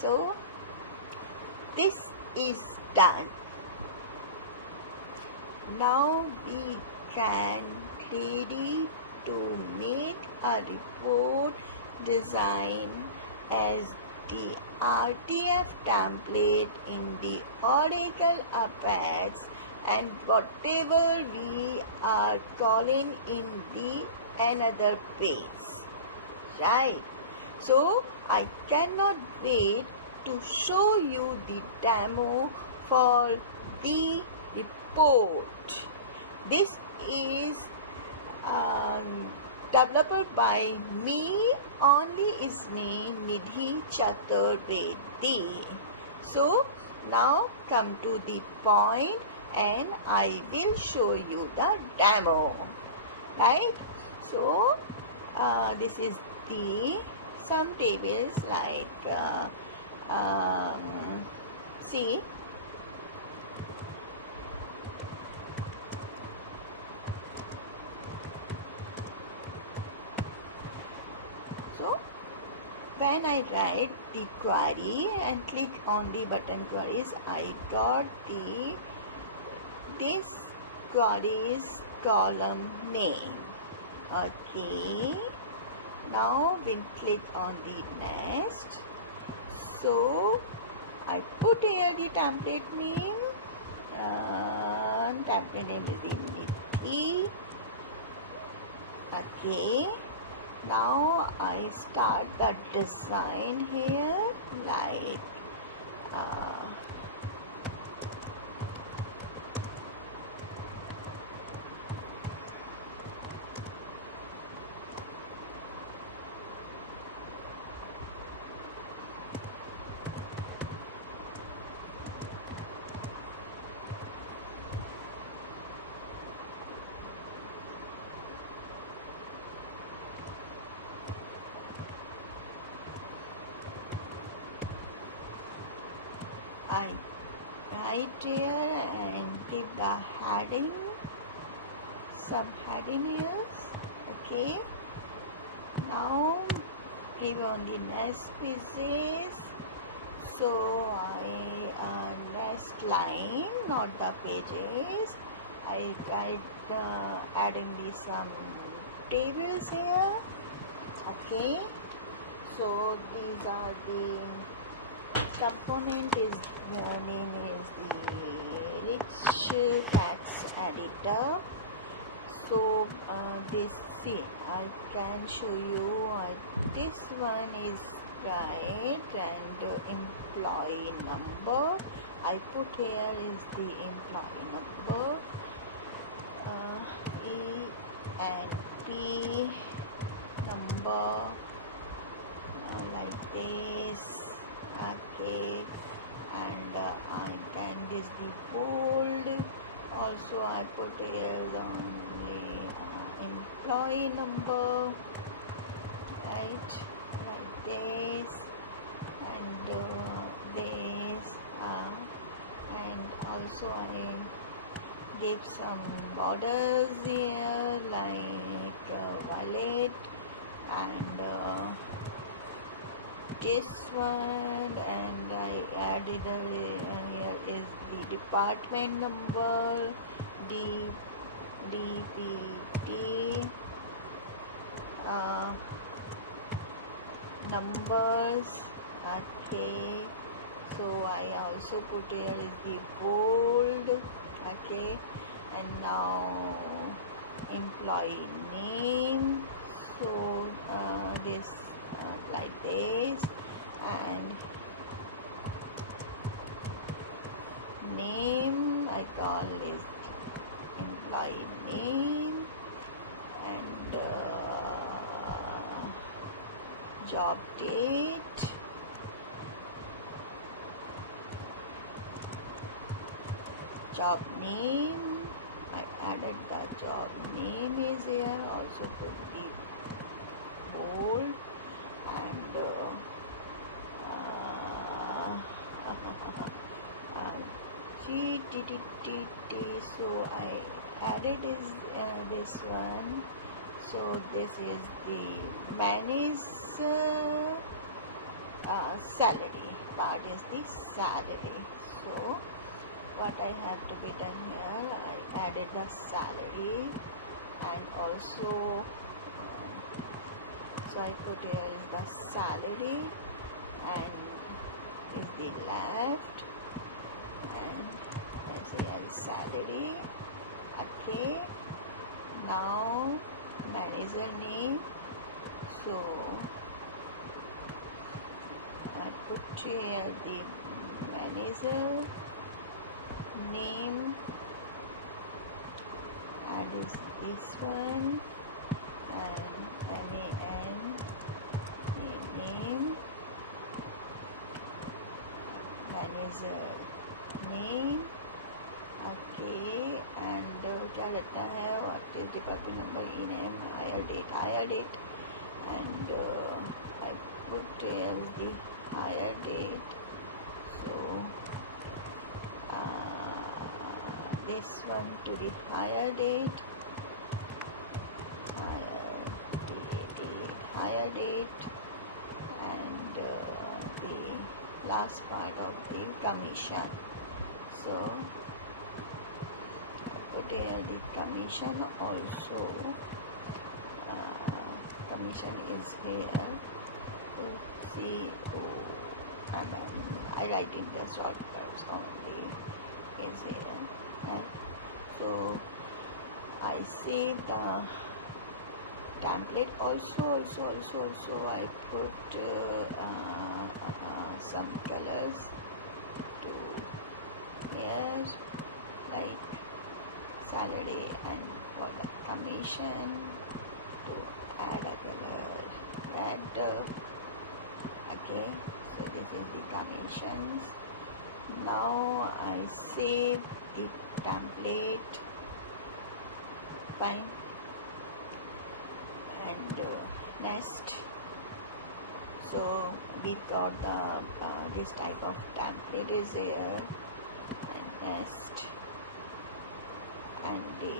So this is done. Now we can ready to make a report design as the RTF template in the Oracle Apex and whatever we are calling in the another page, right? So I cannot wait to show you the demo for the report. This is developed by me only, is name Nidhi Chaturvedi. So now come to the point and I will show you the demo, right? So this is the some tables like see, so when I write the query and click on the button queries, I got this queries column name. Okay, now we'll click on the next. So I put here the template name. Template name is Nidhi. Okay, now I start the design here like I write here and give the heading, subheading here. Okay, now give on the next pages. So I next line, not the pages. I write adding the some tables here. Okay, so these are the component is name is the rich text editor. So this, see, I can show you this one is right, and employee number I put here is the employee number, E and P number, like this. Okay, and I can this the bold. Also I put here only employee number, right, like this, and this, and also I give some borders here like violet and this one, and I added here is the department number, DPT numbers. Okay, so I also put here is the bold. Okay, and now employee name, so this like this, and name I call is employee name, and job date, job name. I added the job name is here, also put the bold, and GTTT, so I added is this one. So this is the manage salary part is the salary. So what I have to be done here, I added the salary, and also so I put here is the salary and is the left, and I say here salary. Okay, now manager name, so I put here the manager name, and is this one, and MAN name, manager name. Okay, and क्या रहता है, what is department number, e-name, hire date, and I put here the hire date. So this one to the hire date, hire date, and the last part of the commission. So put here the commission also. Commission is here. So I write in the shortcuts only is here. And so I save the template also I put some colors to here, like salary, and for the commission to add a color red. Okay, so this is the commissions. Now I save the template. Fine. And next, so we got the this type of template is there, and next, and the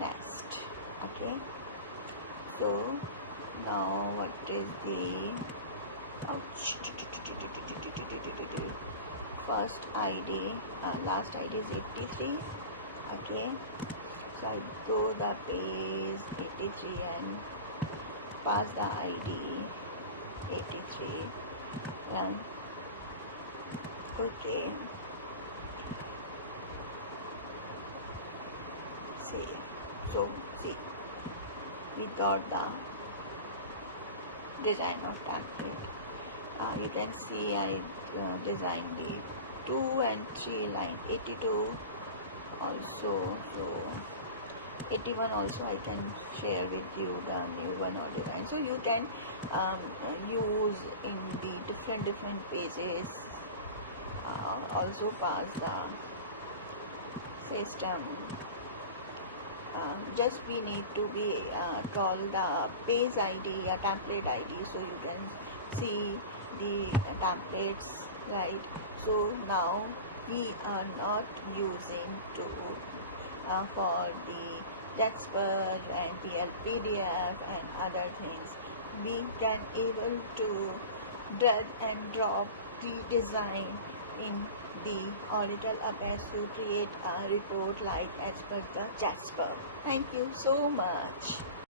next. Okay, so now what is the first ID, last ID is 83. Okay, so I go the page 83 and pass the ID 83, and okay, see, we got the design of template. You can see I designed the 2 and 3 line 82 also, so 81 also I can share with you the new one or design. So you can use in the different pages, also pass the system. Just we need to be call the page ID or template ID, so you can see the templates, right? So now we are not using to for the Jasper and PDF and other things. We can able to drag and drop the design in the Oracle Apex to create a report like as per the Jasper. Thank you so much.